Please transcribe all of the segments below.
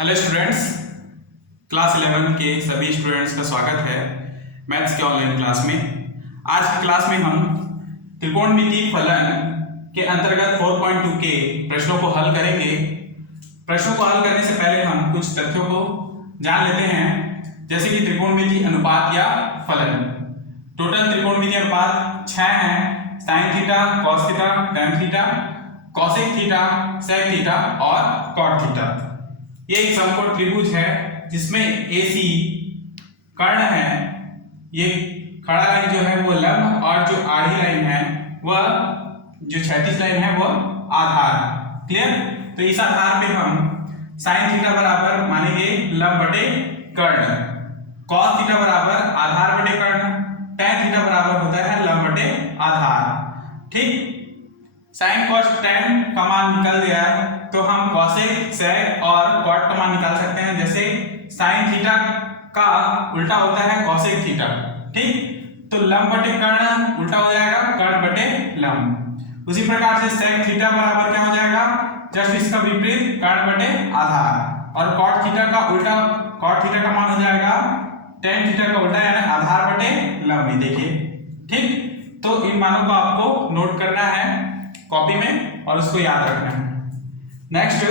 Hello students, class 11 के सभी students का स्वागत है मैथ्स के ऑनलाइन क्लास में। आज की क्लास में हम त्रिकोणमितीय फलन के अंतर्गत 4.2 के प्रश्नों को हल करेंगे। प्रश्नों को हल करने से पहले हम कुछ तथ्यों को जान लेते हैं, जैसे कि त्रिकोणमितीय अनुपात या फलन। टोटल त्रिकोणमितीय अनुपात 6 हैं: sine theta, cos theta, tan theta, cosec theta, sec theta और कॉट थीटा। ये एक समकोण त्रिभुज है जिसमें AC कर्ण है, ये खड़ा लाइन जो है वो लंब और जो आड़ी लाइन है वह जो क्षैतिज लाइन है वह आधार। क्लियर? तो इस आधार पे हम साइन थीटा बराबर मानेंगे लंब बटे कर्ण, कॉस थीटा बराबर आधार बटे कर्ण, टैन थीटा बराबर होता है लंब बटे आधार। ठीक, साइन कॉस टैन का मान निकल गया तो हम कॉसेक सेक और कॉट का मान निकाल सकते हैं। जैसे साइन थीटा का उल्टा होता है कॉसेक थीटा, ठीक, तो लंब बटे कर्ण उल्टा हो जाएगा कर्ण बटे लंब। उसी प्रकार से सेक थीटा बराबर क्या हो जाएगा, जस्ट इसका विपरीत कर्ण बटे आधार। और कॉट थीटा का उल्टा, कॉट थीटा का मान हो जाएगा टैन थीटा का उल्टा यानी आधार बटे लंब। देखिए, ठीक, तो इन मानों को आपको नोट करना है कॉपी में और उसको याद रखना है। नेक्स्ट,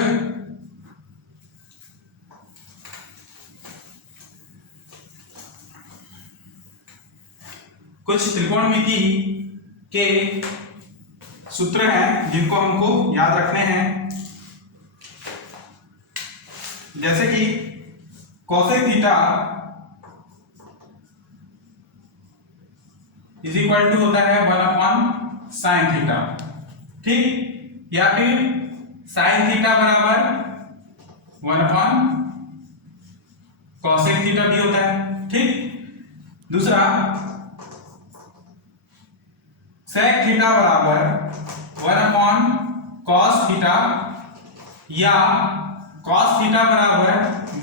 कुछ त्रिकोणमिति के सूत्र हैं जिनको हमको याद रखने हैं, जैसे कि cosec theta is equal to होता है 1 साइन थीटा, ठीक, या फिर साइन थीटा बराबर 1 कॉसेक थीटा भी होता है, ठीक। दूसरा, सेक थीटा बराबर 1 कॉस थीटा या कॉस थीटा बराबर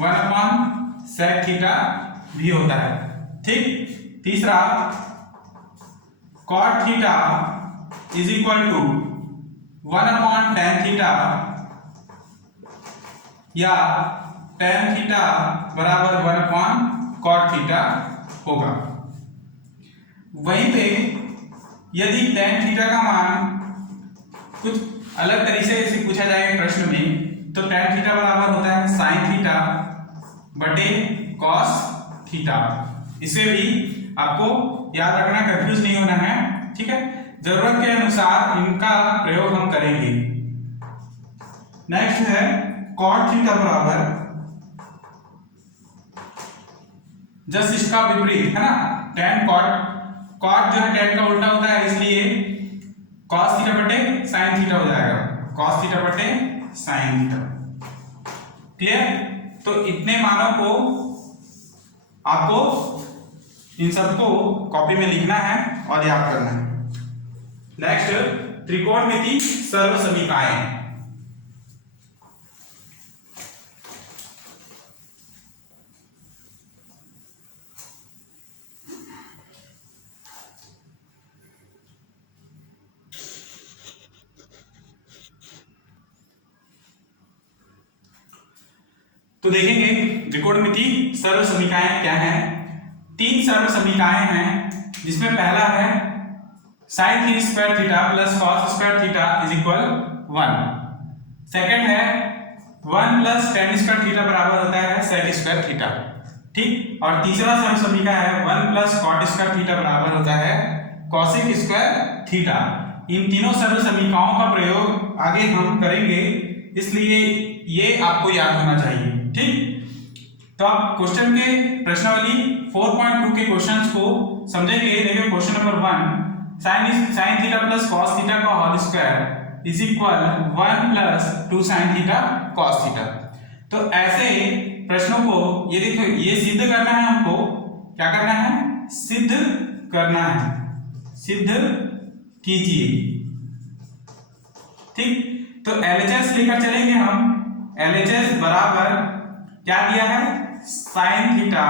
1 सेक थीटा भी होता है, ठीक। तीसरा, cot theta is equal to 1 tan theta या टैन थीटा बराबर 1 कॉट थीटा होगा। वहीं पे यदि टैन थीटा का मान कुछ अलग तरीके से पूछा जाए प्रश्न में, तो टैन थीटा बराबर होता है साइन थीटा बटे कॉस थीटा। इसे भी आपको याद रखना, कंफ्यूज नहीं होना है, ठीक है। जरूरत के अनुसार इनका प्रयोग हम करेंगे। नेक्स्ट है कॉट थीटा बराबर, जस्ट इसका विपरीत है ना, टैन कॉट। कॉट जो है टैन का उल्टा होता है, इसलिए कॉस थीटा बटे साइन थीटा हो जाएगा, कॉस थीटा बटे साइन थीटा। क्लियर? तो इतने मानों को आपको इन सबको कॉपी में लिखना है और याद करना है। नेक्स्ट, त्रिकोणमिति सर्वसमीकाएं। तो देखेंगे त्रिकोणमिति सर्वसमीकाएं क्या हैं। 3 सर्वसमीकाएं हैं, जिसमें पहला है sine three square theta plus cos square theta is equal 1। Second है 1 प्लस टेन स्क्वायर थीटा बराबर होता है सेक स्क्वायर थीटा, ठीक। और तीसरा सर्वसमीका है 1 प्लस कॉट स्क्वायर थीटा बराबर होता है कॉसेक स्क्वायर थीटा। इन तीनों सर्वसमीकाओं का प्रयोग आगे हम करेंगे, इसलिए ये आपको याद होना चाहिए, ठीक। तो आप क्वेश्चन के प्रश्नावली 4.2 के क्वेश्चंस को समझेंगे। देखिए, question number 1, sine theta plus cos theta का whole square is equal 1 plus 2 sine theta cos theta. तो ऐसे प्रश्नों को ये देखो, ये सिद्ध करना है हमको। क्या करना है? सिद्ध करना है, सिद्ध कीजिए, ठीक। तो LHS लेकर चलेंगे हम। LHS बराबर क्या दिया है, sign theta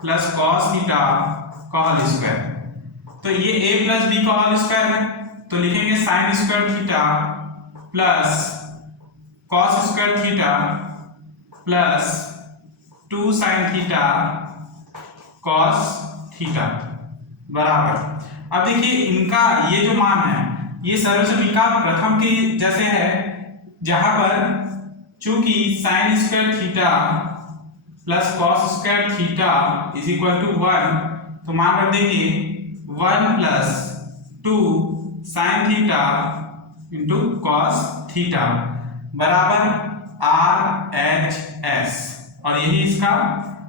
plus cos theta का होल स्क्वायर। तो ये a प्लस बी का होल स्क्वायर है, तो लिखेंगे sign square theta plus cos square theta plus 2 sine theta cos theta बराबर। अब देखिए इनका ये जो मान है ये सर्वसमीका प्रथम के जैसे है, जहां पर चूंकि sine square theta plus cos square theta is equal to 1, तो मान रख देंगे 1 plus 2 sine theta into cos theta बराबर आर एच एस, और यही इसका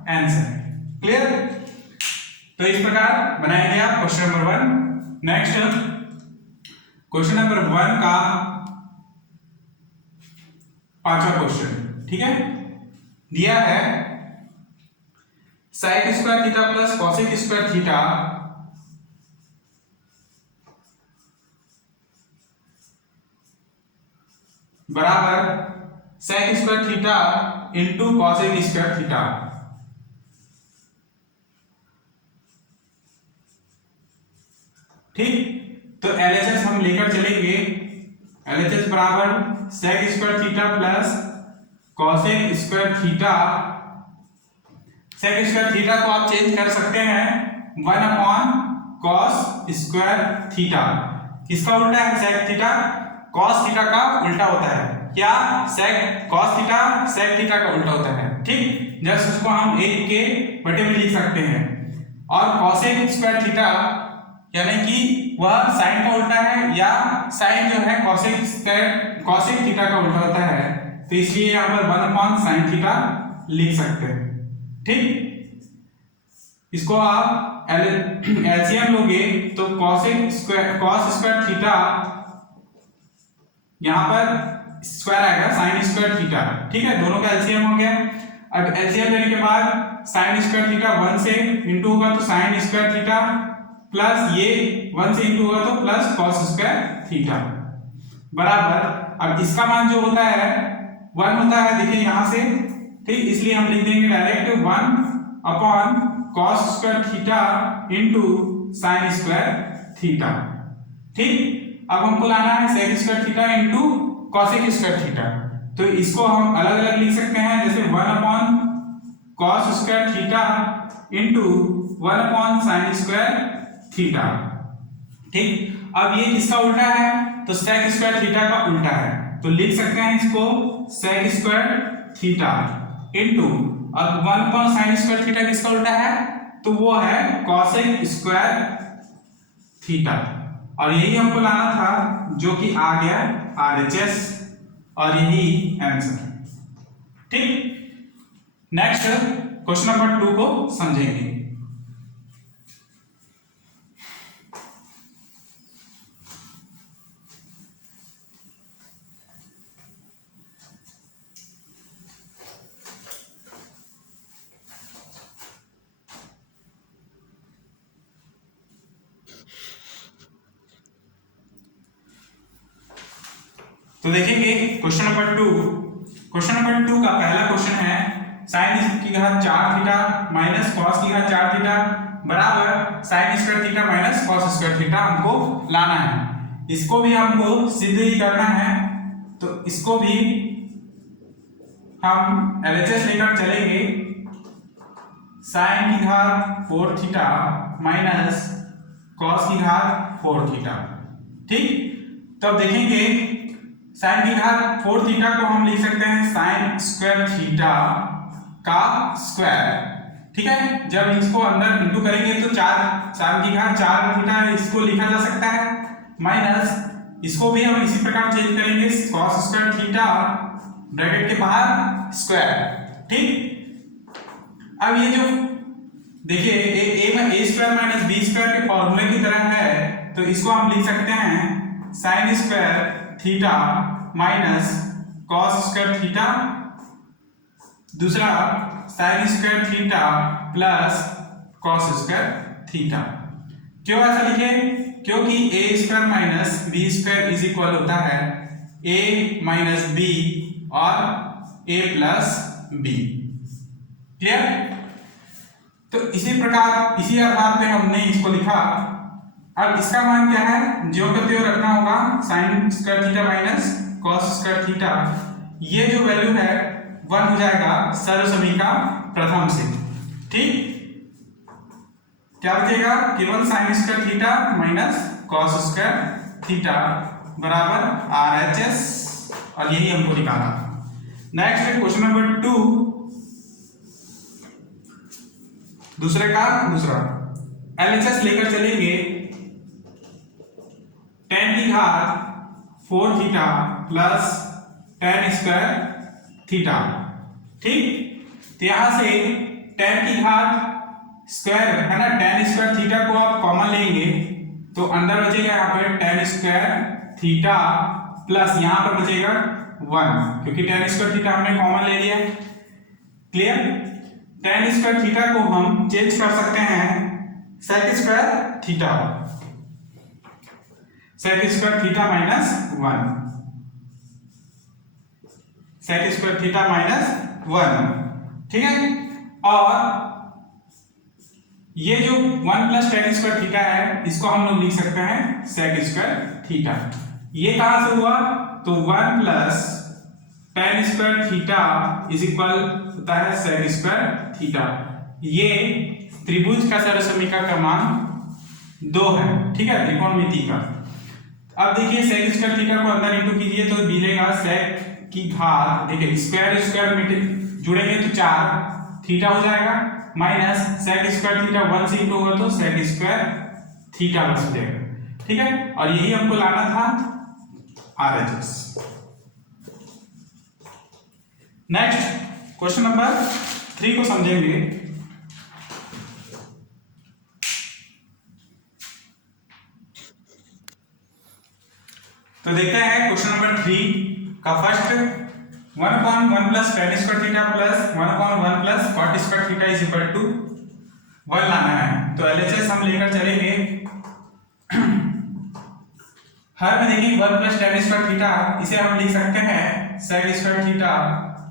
आंसर है। क्लियर? तो इस प्रकार बनाएंगे आप question number 1। Next question number 1 का 5वां क्वेश्चन, ठीक है, दिया है sec square theta plus cosec square theta बराबर sec square theta into cosec square theta. ठीक, तो LHS हम लेकर चलेंगे। LHS बराबर sec square theta plus cosec square theta. Sec square theta को आप चेंज कर सकते हैं 1 अपॉन कॉस स्क्वायर थीटा। किसका उल्टा है? सेक थीटा कॉस थीटा का उल्टा होता है। क्या? सेक कॉस थीटा सेक थीटा का उल्टा होता है। ठीक, जस्ट उसको हम 1 के बटे में लिख सकते हैं। और कॉसेक स्क्वायर थीटा यानी कि वह साइन का उल्टा है, या साइन जो है कॉसेक थीटा का उल्टा होता है, तो इसलिए यहाँ पर 1 अपॉन साइन थीटा लिख सकते हैं। ठीक, इसको आप एलसीएम लोगे तो कॉस स्क्वायर थीटा, यहां पर स्क्वायर आएगा साइन स्क्वायर थीटा। ठीक है, दोनों का एलसीएम हो गया। अब एलसीएम लेने के बाद साइन स्क्वायर थीटा 1 से इंटू होगा तो साइन स्क्वायर थीटा, प्लस ये 1 से इंटू होगा तो प्लस कॉस स्क्वायर थीटा बराबर। अब इसका मान जो होता है 1 होता है, देखिए यहां से। ठीक, इसलिए हम लिख देंगे direct 1 upon cos square theta into sine square theta. ठीक, अब हमको लाना है sec square theta into cosec square theta, तो इसको हम अलग अलग लिख सकते हैं, जैसे 1 upon cos square theta into 1 upon sine square theta. ठीक, अब ये किसका उल्टा है? तो सेक स्क्वायर थीटा का उल्टा है, तो लिख सकते हैं इसको सेक स्क्वायर थीटा इंटू, अब 1 अपॉन साइन स्क्वायर थीटा किसका उल्टा है? तो वो है कॉसेक स्क्वायर थीटा, और यही हमको लाना था जो कि आ गया RHS, और यही आंसर। ठीक, नेक्स्ट क्वेश्चन नंबर 2 को समझेंगे। तो देखेंगे क्वेश्चन नंबर 2। क्वेश्चन नंबर 2 का पहला क्वेश्चन है साइन की घात 4 थीटा माइनस कॉस की घात 4 थीटा बराबर sign square theta minus cos square theta हमको लाना है। इसको भी हमको सिद्ध ही करना है, तो इसको भी हम LHS लेकर चलेंगे। साइन की घात 4 थीटा माइनस कॉस की घात 4 थीटा। ठीक, तब देखेंगे साइन की घात 4 थीटा को हम लिख सकते हैं साइन स्क्वायर थीटा का स्क्वायर। ठीक है, जब इसको अंदर इंटू करेंगे तो 4 साइन की घात 4 थीटा इसको लिखा जा सकता है, माइनस इसको भी हम इसी प्रकार चेंज करेंगे कॉस स्क्वायर थीटा ब्रैकेट के बाहर स्क्वायर। ठीक, अब ये जो देखिए ए स्क्वायर माइनस बी स्क्वायर के फॉर्मूले की तरह है, तो इसको हम लिख सकते हैं sine square theta minus cos square theta, दूसरा sine square theta plus cos square theta. क्यों ऐसा लिखे? क्योंकि A square minus B square is equal होता है ए माइनस बी और ए प्लस बी। क्लियर? तो इसी प्रकार इसी आधार पे हमने इसको लिखा। अब इसका मान क्या है? ज्यों का त्यों रखना होगा, sign square theta minus cos square theta. ये जो वैल्यू है 1 हो जाएगा सर्वसमीका प्रथम से। ठीक, क्या बचेगा? केवल sine square theta minus cos square theta बराबर RHS, और यही हमको निकालना था। नेक्स्ट क्वेश्चन नंबर 2, दूसरा LHS लेकर चलेंगे tan की घात 4 theta plus tan square theta. ठीक, तो यहां से tan की घात स्क्वायर है ना, tan स्क्वायर थीटा को आप कॉमन लेंगे तो अंदर बचेगा यहाँ पे tan स्क्वायर थीटा प्लस यहाँ पर बचेगा 1, क्योंकि tan स्क्वायर थीटा हमने कॉमन ले लिया। क्लियर? tan स्क्वायर थीटा को हम चेंज कर सकते हैं sec square theta, sec square theta minus 1, sec square theta minus 1। ठीक है, और ये जो 1 प्लस tan स्क्वायर थीटा है इसको हम लोग लिख सकते हैं sec स्क्वायर थीटा। ये कहां से हुआ? तो 1 plus tan square theta is equal होता है sec स्क्वायर थीटा। ये त्रिभुज का सर्वसमीका का मान 2 है। ठीक है, त्रिकोणमिति का। अब देखिए sec स्क्वायर थीटा को अंदर इंटू कीजिए तो मिलेगा sec की घात, देखिए स्क्वायर स्क्वायर में जुड़ेंगे तो 4 थीटा हो जाएगा, माइनस sec स्क्वायर थीटा 1 से इंटू होगा तो sec स्क्वायर थीटा बच जाएगा। ठीक है, और यही हमको लाना था RHS। नेक्स्ट क्वेश्चन नंबर 3 को समझेंगे। तो देखते हैं क्वेश्चन नंबर 3 का first 1/1 plus tan square theta plus 1/1 plus cot square theta is equal to 1 लाना है। तो LHS हम लेकर चलेंगे। हर में देखिए 1 प्लस tan स्क्वायर थीटा, इसे हम लिख सकते हैं sec square theta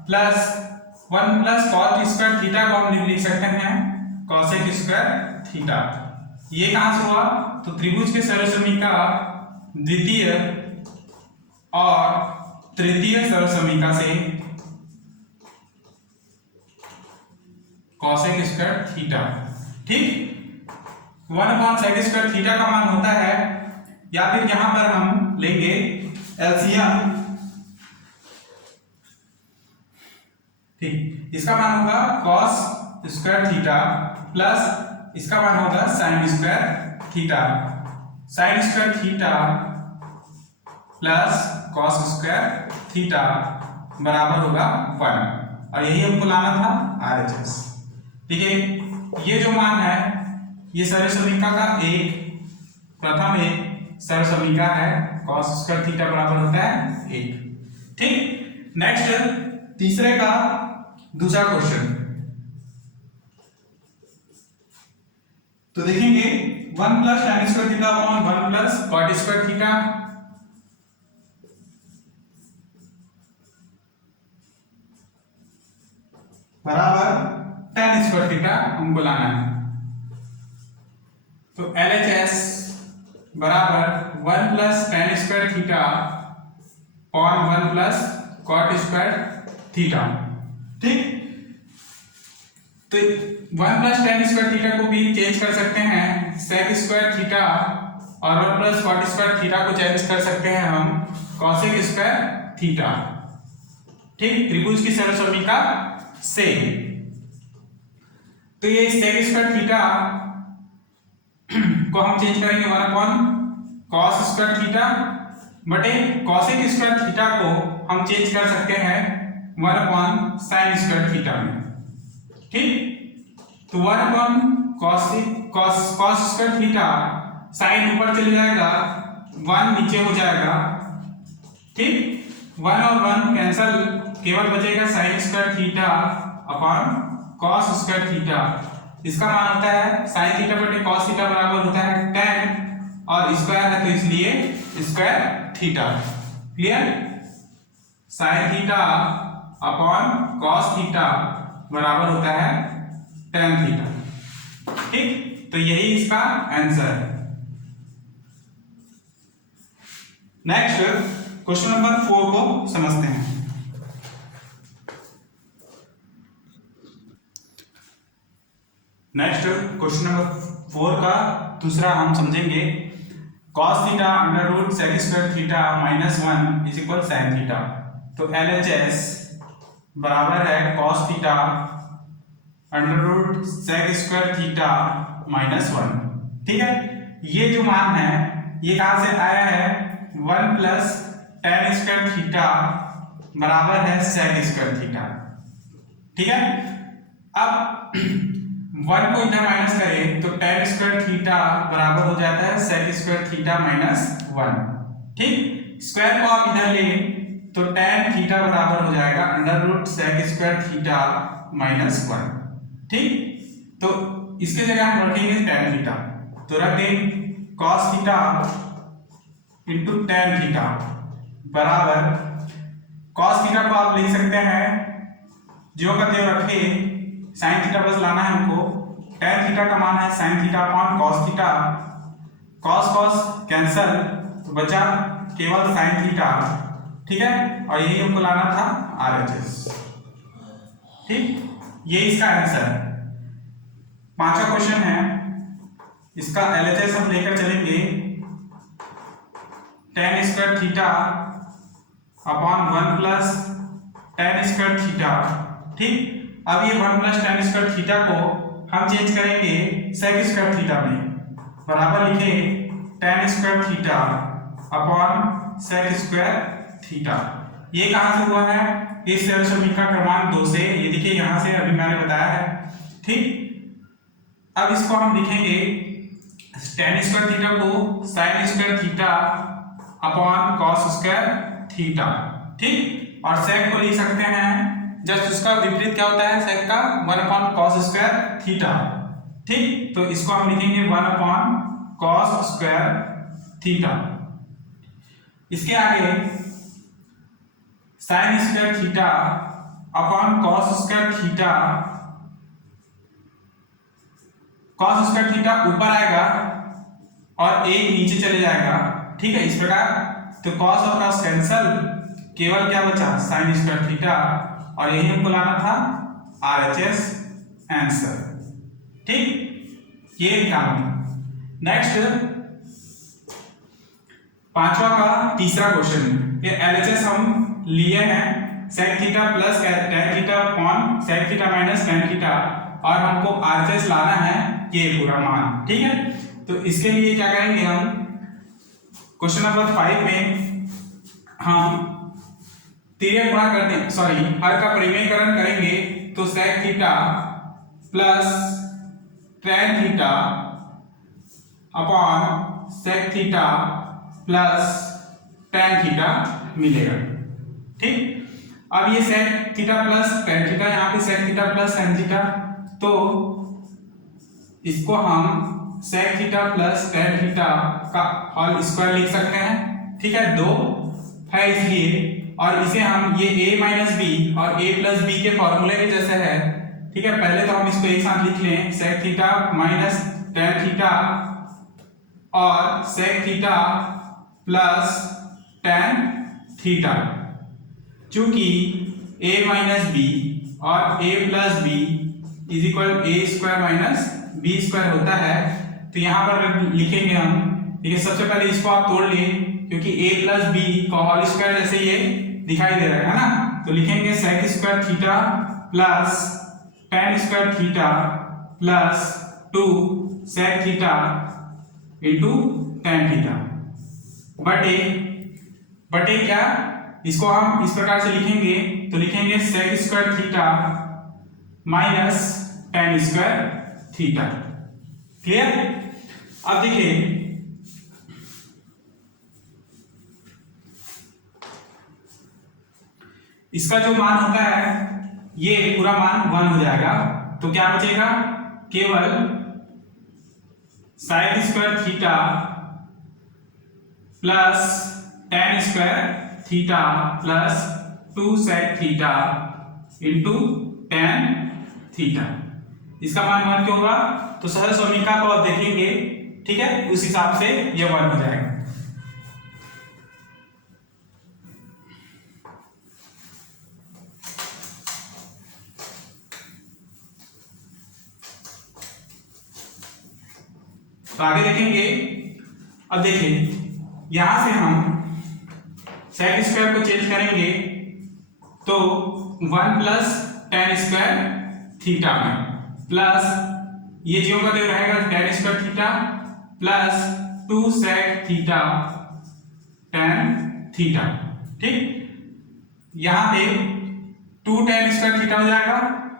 plus 1 plus cot square theta को हम लिख सकते हैं cosec स्क्वायर थीटा। ये कहां से हुआ? तो त्रिभुज के सर्वसमीका द्वितीय और तृतीय सर्वसमीका से cosec स्क्वायर थीटा। ठीक, 1/sec स्क्वायर थीटा का मान होता है, या फिर यहां पर हम लेंगे एलसीएम। ठीक, इसका मान होगा cos स्क्वायर थीटा प्लस इसका मान होगा sin square theta. sin square theta plus cos square theta बराबर होगा 1, और यही हमको लाना था RHS। ठीक है, ये जो मान है ये सर्वसमीका का प्रथम सर्वसमीका है, cos स्क्वायर थीटा बराबर होता है 1। ठीक, नेक्स्ट तीसरे का दूसरा क्वेश्चन। तो देखेंगे 1 plus tan square theta upon 1 plus cot square theta बराबर tan स्क्वायर थीटा हमको लाना है। तो LHS बराबर 1 प्लस tan स्क्वायर थीटा और 1 प्लस cot स्क्वायर थीटा। ठीक, तो 1 प्लस tan स्क्वायर थीटा को भी चेंज कर सकते हैं sec स्क्वायर थीटा, और 1 प्लस cot स्क्वायर थीटा को चेंज कर सकते हैं हम cosec स्क्वायर थीटा। ठीक, त्रिभुज की सर्वसमीका से। तो ये sec स्क्वायर थीटा को हम चेंज करेंगे 1/cos स्क्वायर थीटा बटे cosec स्क्वायर थीटा को हम चेंज कर सकते हैं 1/sin स्क्वायर थीटा में। ठीक, तो 1/cos स्क्वायर थीटा, sin ऊपर चले जाएगा 1 नीचे हो जाएगा। ठीक, 1 और 1 कैंसल, केवल बचेगा sin square theta upon cos square theta. इसका मान होता है sin थीटा बटे cos थीटा बराबर होता है tan, और स्क्वायर है तो इसलिए square theta. Clear? sin theta upon cos theta बराबर होता है tan थीटा। ठीक, तो यही इसका आंसर है। नेक्स्ट क्वेश्चन नंबर 4 को समझते हैं। नेक्स्ट क्वेश्चन नंबर 4 का दूसरा हम समझेंगे। cos theta under root sec square theta minus 1 is equal sine theta. तो LHS बराबर है cos theta under root sec square theta minus 1। ठीक है, ये जो मान है ये कहां से आया है? 1 प्लस टेन स्क्वायर थीटा बराबर है सेक स्क्वायर थीटा। ठीक है, अब 1 को इधर माइनस करें तो टेन स्क्वायर थीटा बराबर हो जाता है सेक स्क्वायर थीटा माइनस 1। ठीक, स्क्वायर को आप इधर लें तो टेन थीटा बराबर हो जाएगा under root sec square theta minus 1। ठीक, तो इसके जगह हम रखेंगे टेन थीटा, तो रख दें cos theta into tan theta बराबर, कॉस थीटा को आप लिख सकते हैं जो का त्यों रखे, साइन थीटा बस लाना है हमको। टेन थीटा का मान है sign theta upon cos theta, cos cos cancel तो बचा केवल साइन थीटा। ठीक है, और यही हमको लाना था RHS। ठीक, ये इसका आंसर है। पांचवा क्वेश्चन है, इसका LHS हम लेकर चलेंगे ten square theta upon 1 plus tan square theta. ठीक, अब ये 1 प्लस टेन स्क्वायर थीटा को हम चेंज करेंगे सेक स्क्वायर थीटा में, बराबर लिखे tan square theta upon sec square theta. ये कहां से हुआ है? इस समीकरण क्रमांक 2 से, ये देखिए यहां से अभी मैंने बताया है। ठीक, अब इसको हम लिखेंगे टेन स्क्वायर थीटा को sign square theta upon cos square theta. ठीक, और सेक को लिख सकते हैं जस्ट उसका विपरीत क्या होता है सेक का, 1 अपॉन कॉस स्क्वायर थीटा। ठीक, तो इसको हम लिखेंगे 1 अपॉन कॉस स्क्वायर थीटा। इसके आगे sign square theta upon cos square theta, cos square theta ऊपर आएगा और एक नीचे चले जाएगा। ठीक है, इस प्रकार तो कॉस और कॉस कैंसल, केवल क्या बचा साइन स्क्वायर थीटा, और यही हमको लाना था RHS आंसर। ठीक, ये काम था। नेक्स्ट पांचवा का तीसरा क्वेश्चन, ये LHS हम लिए हैं sec theta plus tan theta upon sec theta minus tan theta, और हमको RHS लाना है ये पूरा मान। ठीक है, तो इसके लिए क्या करेंगे हम, क्वेश्चन नंबर 5 में हम तिर्यक गुणा करते, सॉरी हर का परिमेयकरण करेंगे तो sec theta plus tan theta upon sec theta plus tan theta मिलेगा। ठीक, अब ये sec theta plus tan theta, यहाँ पे sec theta plus tan theta, तो इसको हम sec theta plus tan theta का होल स्क्वायर लिख सकते हैं। ठीक है, 2 है इसलिए, और इसे हम ये a माइनस बी और a प्लस बी के फॉर्मूले के जैसे है। ठीक है, पहले तो हम इसको एक साथ लिख लें, sec theta minus tan theta और sec theta plus tan theta. चूंकि a माइनस बी और a plus B is equal a square minus B square होता है, तो यहाँ पर लिखेंगे हम। ठीक है, सबसे पहले इसको आप तोड़ लिए क्योंकि a प्लस बी का होल स्क्वायर जैसे ये दिखाई दे रहा है ना, तो लिखेंगे sec square theta plus tan square theta plus 2 sec theta into tan theta बटे क्या, इसको हम इस प्रकार से लिखेंगे, तो लिखेंगे sec square theta minus tan square theta. Clear? अब देखिए इसका जो मान होता है ये पूरा मान 1 हो जाएगा, तो क्या बचेगा, केवल sine square theta plus tan square theta plus 2 sec theta into tan theta. इसका मान 1 क्यों होगा, तो सहज समीकरण को आप देखेंगे। ठीक है, उस हिसाब से ये 1 हो जाएगा। तो आगे देखेंगे। अब देखिए यहां से हम सेक स्क्वायर को चेंज करेंगे तो 1 प्लस टेन स्क्वायर थीटा में प्लस ये ज्यों का त्यों रहेगा tan square theta plus 2 sec theta tan theta. ठीक, यहां पे 2 टेन स्क्वायर थीटा हो जाएगा।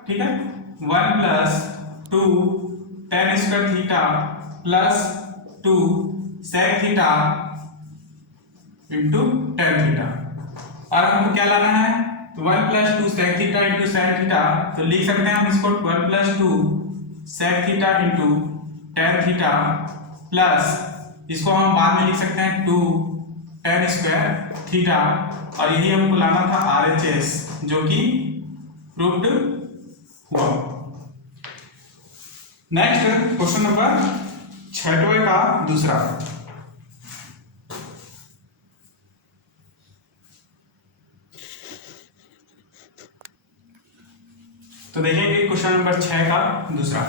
ठीक है, 1 plus 2 tan square theta plus 2 sec theta into tan theta. और हमको क्या लाना है तो 1 plus 2 sec theta into tan theta, तो लिख सकते हैं हम इसको 1 plus 2 sec theta into tan theta plus इसको हम बाद में लिख सकते हैं 2 टेन स्क्वायर थीटा। और यही हमको लाना था RHS जो कि प्रूव्ड हुआ। नेक्स्ट क्वेश्चन नंबर 6वें का दूसरा। तो देखेंगे क्वेश्चन नंबर 6 का दूसरा।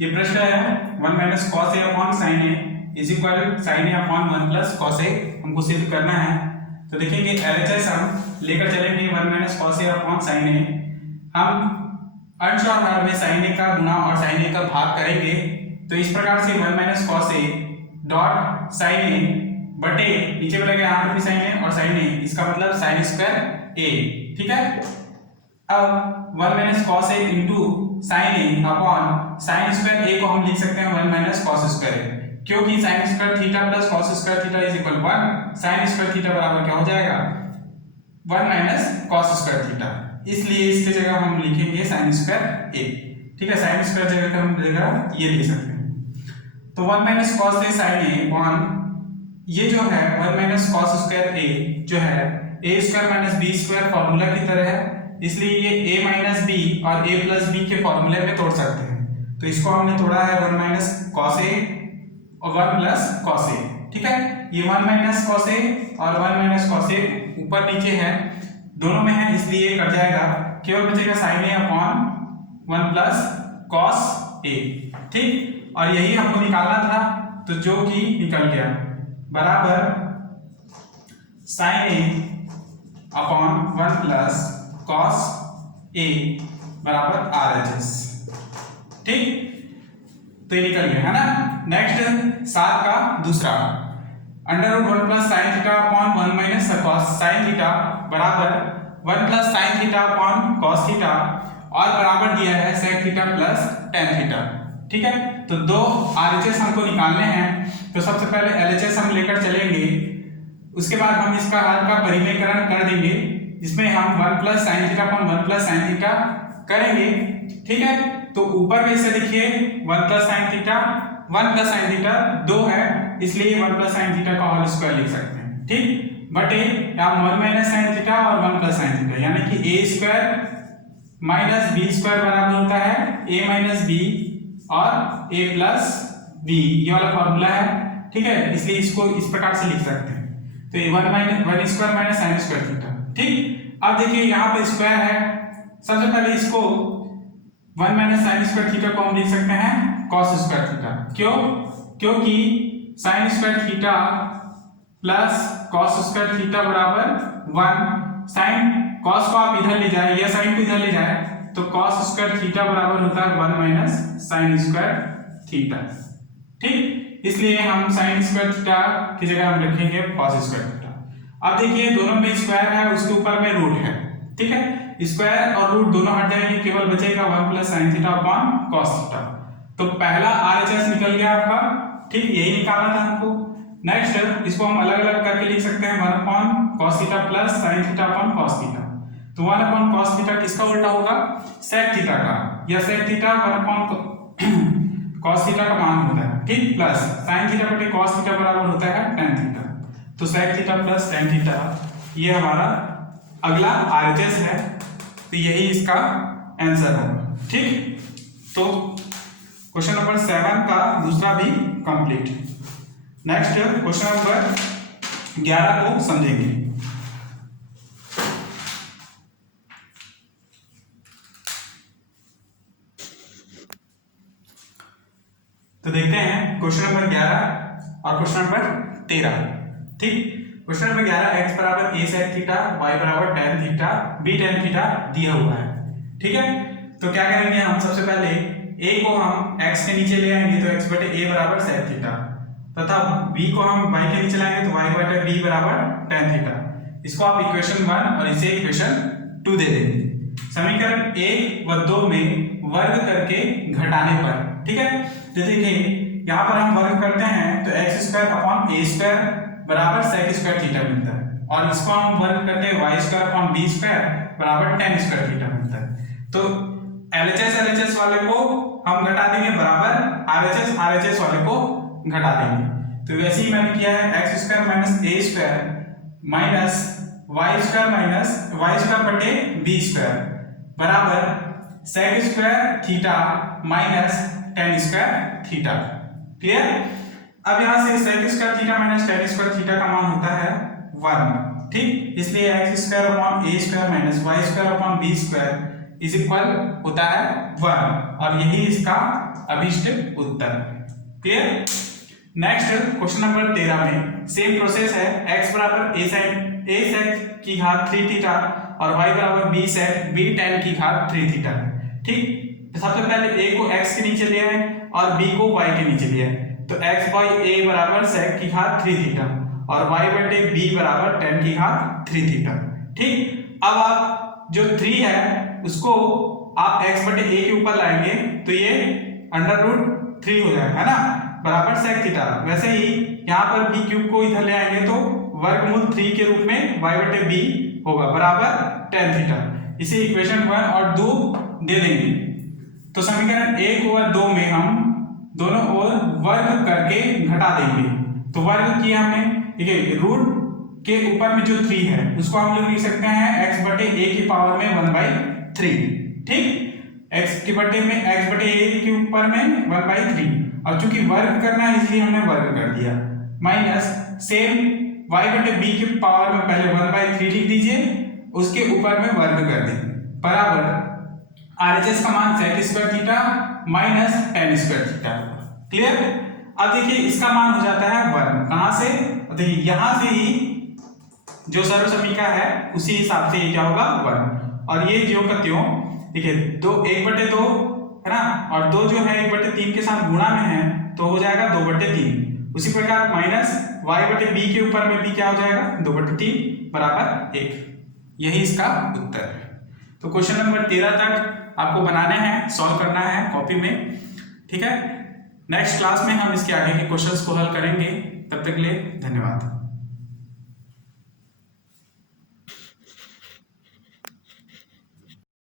ये प्रश्न है 1 minus cos A upon sine A is equal sine A upon 1 plus cos A हमको सिद्ध करना है। तो देखेंगे LHS हम लेकर चलेंगे 1 minus cos A upon sine ए। हम अंश और हर में साइन ए का गुणा और साइन ए का भाग करेंगे। तो इस प्रकार से 1 minus cos A dot sine A बटे नीचे बोलेगा यहाँ पर भी साइन ए और साइन ए, इसका मतलब साइन स्क्वायर ए। ठीक है, अब 1 minus cos A into sine A upon sine square ए को हम लिख सकते हैं 1 माइनस कॉस स्क्वायर ए, क्योंकि sign square theta plus cos square theta is equal 1। Sign square theta बराबर क्या हो जाएगा 1 माइनस कॉस स्क्वायर थीटा, इसलिए इसके जगह हम लिखेंगे साइन स्क्वायर ए। ठीक है, साइन स्क्वायर जगह हम जगह ये लिख सकते हैं। तो 1 minus cos A sign A upon ये जो है 1 माइनस कॉस स्क्वायर ए जो है A square minus B square formula की तरह है, इसलिए ये a माइनस बी और a प्लस बी के फॉर्मूले में तोड़ सकते हैं। तो इसको हमने तोड़ा है 1 माइनस कॉस ए और 1 प्लस कॉस ए। ठीक है, ये 1 माइनस कॉस ए और 1 माइनस कॉस ए ऊपर नीचे है, दोनों में है, इसलिए ये कट जाएगा, केवल बचेगा sign A upon 1 plus cos ए। ठीक, और यही हमको निकालना था, तो जो कि निकल गया बराबर sign A upon 1 plus cos ए बराबर RHS। ठीक, तो ये निकल गया है ना। नेक्स्ट 7 का दूसरा, under root 1 plus sine theta upon 1 minus cos sine theta बराबर 1 plus sine theta upon cos theta और बराबर दिया है sec theta plus tan theta. ठीक है, तो दो RHS हमको निकालने हैं। तो सबसे पहले LHS हम लेकर चलेंगे, उसके बाद हम इसका हल का परिमेयकरण कर देंगे, इसमें हम 1 plus sine theta upon 1 plus sine theta करेंगे। ठीक है, तो ऊपर में से देखिए 1 plus sine theta 1 plus sine theta 2 है, इसलिए 1 प्लस साइन थीटा का होल स्क्वायर लिख सकते हैं। ठीक, बटे यहाँ 1 माइनस साइन थीटा और 1 प्लस साइन थीटा, यानी कि a square minus B square बराबर होता है a माइनस बी और a प्लस बी, ये वाला फॉर्मूला है। ठीक है, इसलिए इसको इस प्रकार से लिख सकते हैं। तो ये 1 square minus sign square theta. ठीक, अब देखिए यहाँ पे स्क्वायर है, सबसे पहले इसको 1 माइनस साइन स्क्वायर थीटा को हम लिख सकते हैं कॉस स्क्वायर थीटा। क्यों? क्योंकि sign square theta plus cos square theta बराबर 1। साइन कॉस को आप इधर ले जाए या साइन को इधर ले जाए तो कॉस स्क्वायर थीटा बराबर होता है 1 माइनस साइन स्क्वायर थीटा। ठीक, इसलिए हम साइन स्क्वायर थीटा की जगह हम रखेंगे कॉस स्क्वायर थीटा। अब देखिए दोनों में स्क्वायर है, उसके ऊपर में रूट है। ठीक है, स्क्वायर और रूट दोनों हट जाएंगे, केवल बचेगा 1 plus sine theta upon cos theta. तो पहला RHS निकल गया आपका। ठीक, यही निकालना था हमको। नेक्स्ट इसको हम अलग अलग करके लिख सकते हैं 1 upon cos theta plus sine theta upon cos theta. तो 1 अपॉन कॉस थीटा किसका उल्टा होगा सेक थीटा का, या sec theta 1 upon cos theta का मान होता है। ठीक, प्लस साइन थीटा बटे कॉस थीटा बराबर होता है tan थीटा। तो sec theta plus tan theta ये हमारा अगला RHS है, तो यही इसका आंसर होगा। ठीक, तो क्वेश्चन नंबर 7 का दूसरा भी कंप्लीट। नेक्स्ट क्वेश्चन नंबर 11 को समझेंगे। तो देखते हैं क्वेश्चन नंबर 11 और क्वेश्चन नंबर 13। ठीक, क्वेश्चन नंबर 11 x बराबर a sec थीटा, y बराबर tan theta, b tan theta दिया हुआ है। ठीक है, तो क्या करेंगे हम, सबसे पहले a को हम x के नीचे ले आएंगे तो x बटे a बराबर sec थीटा, तथा b को हम y के नीचे लाएंगे तो y बटे b बराबर tan थीटा। इसको आप इक्वेशन 1 और इसे इक्वेशन 2 दे देंगे। समीकरण 1 व 2 में वर्ग करके घटाने पर, ठीक है, तो देखिए यहाँ पर हम वर्ग करते हैं तो x square upon a square बराबर sec स्क्वायर थीटा मिलता है, और इसको हम वर्ग करते हैं y square upon b square बराबर tan स्क्वायर थीटा मिलता है। तो LHS वाले को हम घटा देंगे बराबर RHS वाले को घटा देंगे। तो वैसे ही मैंने किया है x square minus a square minus y square बटे b स्क्वायर बराबर sec square theta minus tan square theta. Clear? अब यहां से sec square theta minus tan square theta का मान होता है 1। ठीक, इसलिए x square upon a square minus y square upon b square is equal होता है 1, और यही इसका अभीष्ट उत्तर। क्लियर? नेक्स्ट क्वेश्चन नंबर 13 में सेम प्रोसेस है, x बराबर a sec की घात 3 थीटा और y बराबर b sec b tan की घात 3 थीटा। ठीक, तो सबसे पहले a को x के नीचे ले आए और b को y के नीचे ले आए, तो x बाई a बराबर sec की घात 3 थीटा और y बटे b बराबर tan की घात 3 थीटा। ठीक, अब आप जो 3 है उसको आप x बटे a के ऊपर लाएंगे तो ये अंडर रूट 3 हो जाएगा, है ना, बराबर sec थीटा। वैसे ही यहाँ पर b क्यूब को इधर ले आएंगे तो वर्गमूल 3 के रूप में y बटे b होगा बराबर tan थीटा। इसे इक्वेशन 1 और 2 दे देंगे। तो समीकरण 1 और 2 में हम दोनों ओर वर्ग करके घटा देंगे। तो वर्ग किया हमने, ठीक है, रूट के ऊपर में जो 3 है उसको हम लोग लिख सकते हैं x बटे a की पावर में 1/3। ठीक, x के बटे में x बटे a के ऊपर में 1/3, और चूंकि वर्ग करना है इसलिए हमने वर्ग कर दिया, माइनस सेम y बटे b की पावर में पहले 1/3 लिख दीजिए, उसके ऊपर में वर्ग कर दें बराबर RHS का मान sec square theta minus tan square theta. Clear? अब देखिए इसका मान हो जाता है 1। कहां से? देखिए यहां से ही जो सर्व समीकरण है उसी हिसाब से ये क्या होगा 1, और ये जो का त्यों, ठीक है, 1/2 है ना, और 2 जो है 1/3 के साथ गुणा में है तो हो जाएगा 2/3। उसी प्रकार माइनस y बटे b के ऊपर में भी क्या हो जाएगा 2/3 बराबर 1। यही इसका उत्तर है। तो क्वेश्चन नंबर 13 तक आपको बनाने हैं, सॉल्व करना है कॉपी में। ठीक है, नेक्स्ट क्लास में हम इसके आगे के क्वेश्चंस को हल करेंगे। तब तक के लिए धन्यवाद।